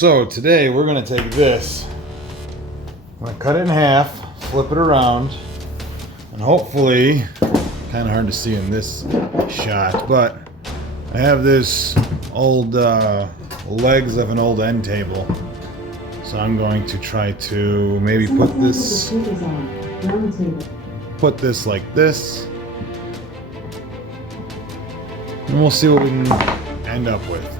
so today we're gonna take this, I'm gonna cut it in half, flip it around, and hopefully, kind of hard to see in this shot, but I have this old legs of an old end table. So I'm going to try to maybe put this like this. And we'll see what we can end up with.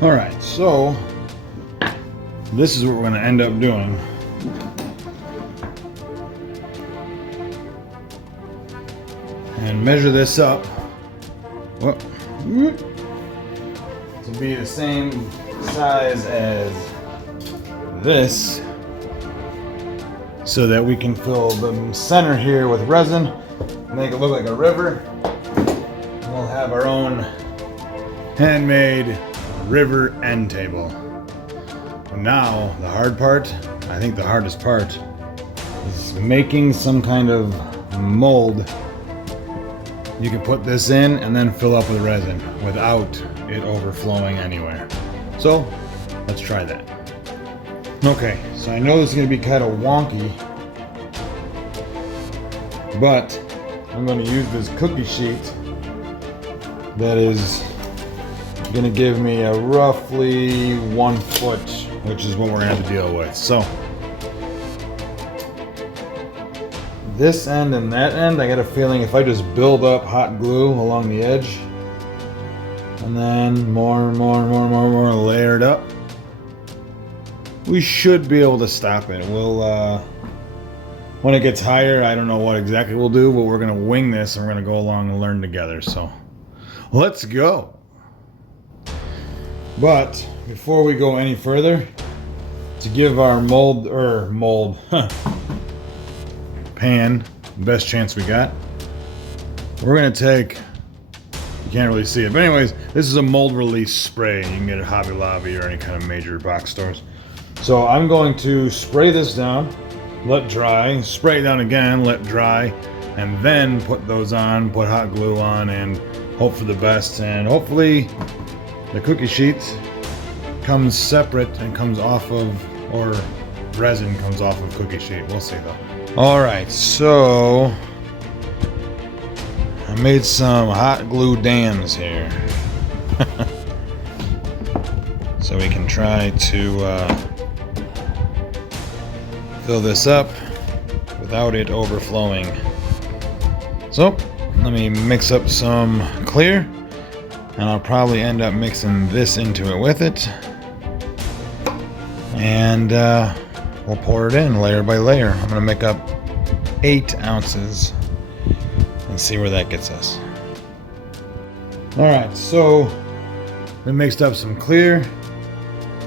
Alright, so this is what we're going to end up doing. And measure this up to be the same size as this, so that we can fill the center here with resin, make it look like a river. We'll have our own handmade river end table. Now the hard part, I think the hardest part, is making some kind of mold. You can put this in and then fill up with resin without it overflowing anywhere. So let's try that. Okay, so I know this is going to be kind of wonky, but I'm going to use this cookie sheet that is going to give me a roughly 1 foot, which is what we're going to have to deal with. So this end and that end, I got a feeling if I just build up hot glue along the edge and then more layered up, we should be able to stop it. We'll when it gets higher, I don't know what exactly we'll do, but we're going to wing this and we're going to go along and learn together. So let's go. But before we go any further, to give our pan the best chance we got, we're gonna take, you can't really see it, but anyways, this is a mold release spray. You can get it at Hobby Lobby or any kind of major box stores. So I'm going to spray this down, let dry, spray it down again, let dry, and then put those on, put hot glue on, and hope for the best. And hopefully the cookie sheet comes separate and comes off of, or resin comes off of cookie sheet. We'll see though. Alright, so I made some hot glue dams here. So we can try to fill this up without it overflowing. So let me mix up some clear, and I'll probably end up mixing this into it with it. And we'll pour it in layer by layer. I'm gonna make up 8 ounces and see where that gets us. Alright, so we mixed up some clear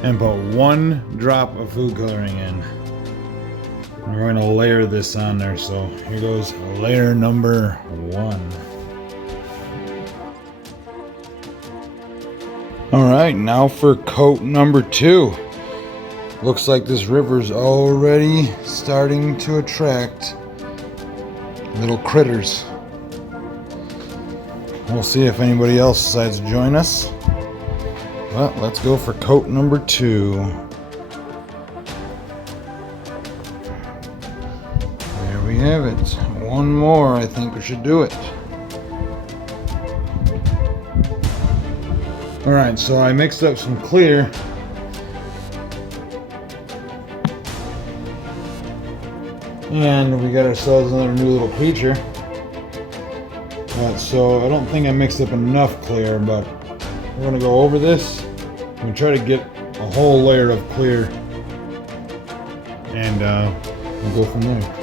and put 1 drop of food coloring in. And we're gonna layer this on there. So here goes layer number 1. Alright, now for coat number 2. Looks like this river's already starting to attract little critters. We'll see if anybody else decides to join us. Well, let's go for coat number 2. There we have it. 1 more, I think we should do it. Alright, so I mixed up some clear. And we got ourselves another new little creature. So I don't think I mixed up enough clear, but we're going to go over this and try to get a whole layer of clear and we'll go from there.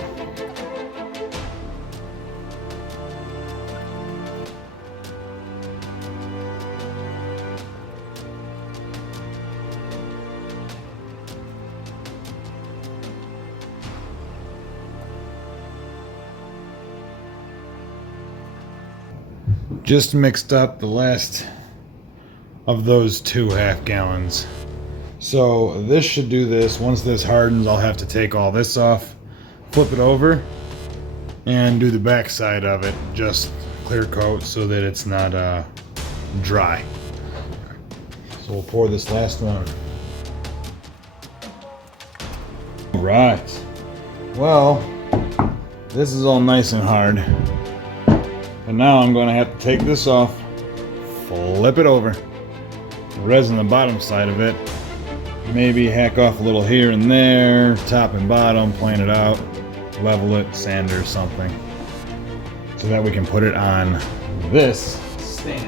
Just mixed up the last of those 2 half-gallons. So this should do this. Once this hardens, I'll have to take all this off, flip it over, and do the back side of it, just clear coat so that it's not dry. So we'll pour this last one. All right. Well, this is all nice and hard. And now I'm going to have to take this off, flip it over, resin the bottom side of it, maybe hack off a little here and there, top and bottom, plane it out, level it, sand or something, so that we can put it on this stand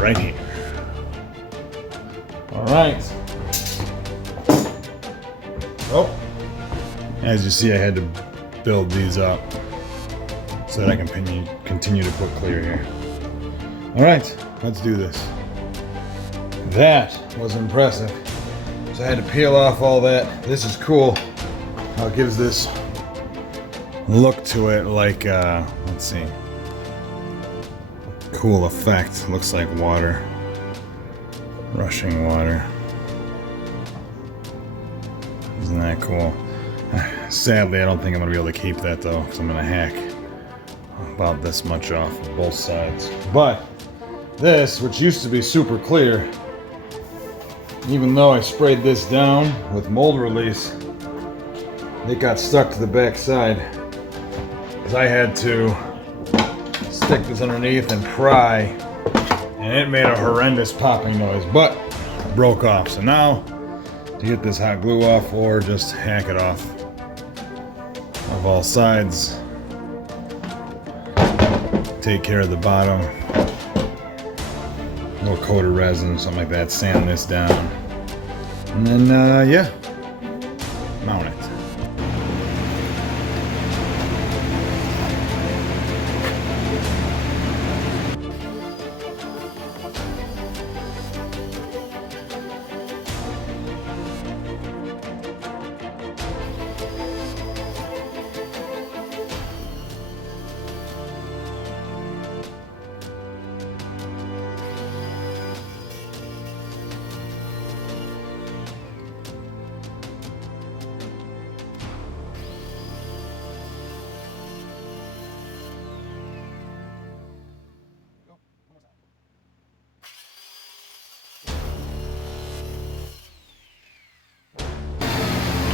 right here. All right. Oh, as you see, I had to build these up so that I can continue to put clear here. All right, let's do this. That was impressive. So I had to peel off all that. This is cool. How it gives this look to it like, let's see. Cool effect. Looks like water. Rushing water. Isn't that cool? Sadly, I don't think I'm gonna be able to keep that though, because I'm gonna hack about this much off of both sides. But this, which used to be super clear, even though I sprayed this down with mold release, it got stuck to the back side because I had to stick this underneath and pry, and it made a horrendous popping noise, but it broke off. So now to get this hot glue off, or just hack it off of all sides, take care of the bottom, a little coat of resin, something like that, sand this down, and then yeah, mount it.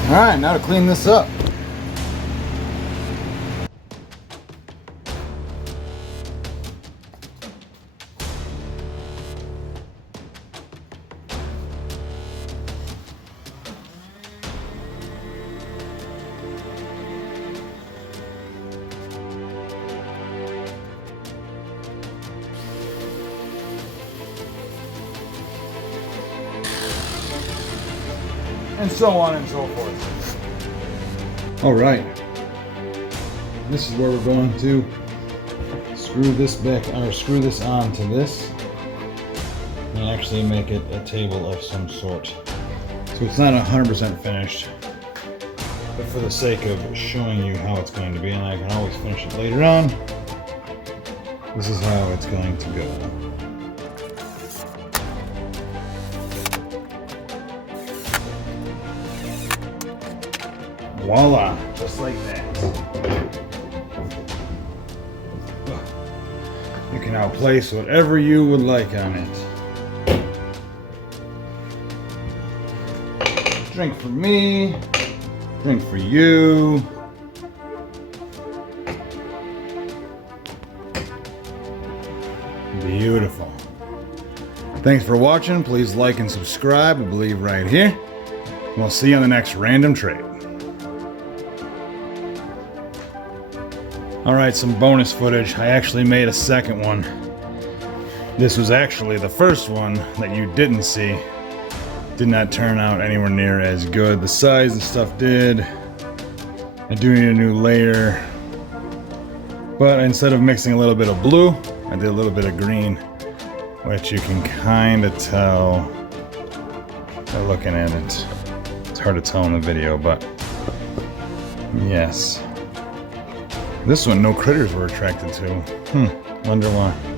All right, now to clean this up. And so on and so forth. All right, this is where we're going to screw this back, or screw this onto this, and actually make it a table of some sort. So it's not 100% finished, but for the sake of showing you how it's going to be, and I can always finish it later on, this is how it's going to go. Voila, just like that. You can now place whatever you would like on it. Drink for me, drink for you. Beautiful. Thanks for watching. Please like and subscribe, I believe right here. We'll see you on the next random trade. Alright, some bonus footage. I actually made a second one. This was actually the first one that you didn't see. did not turn out anywhere near as good. The size and stuff did. I do need a new layer. But instead of mixing a little bit of blue, I did a little bit of green, which you can kind of tell by looking at it. It's hard to tell in the video, but yes. This one, no critters were attracted to. Wonder why.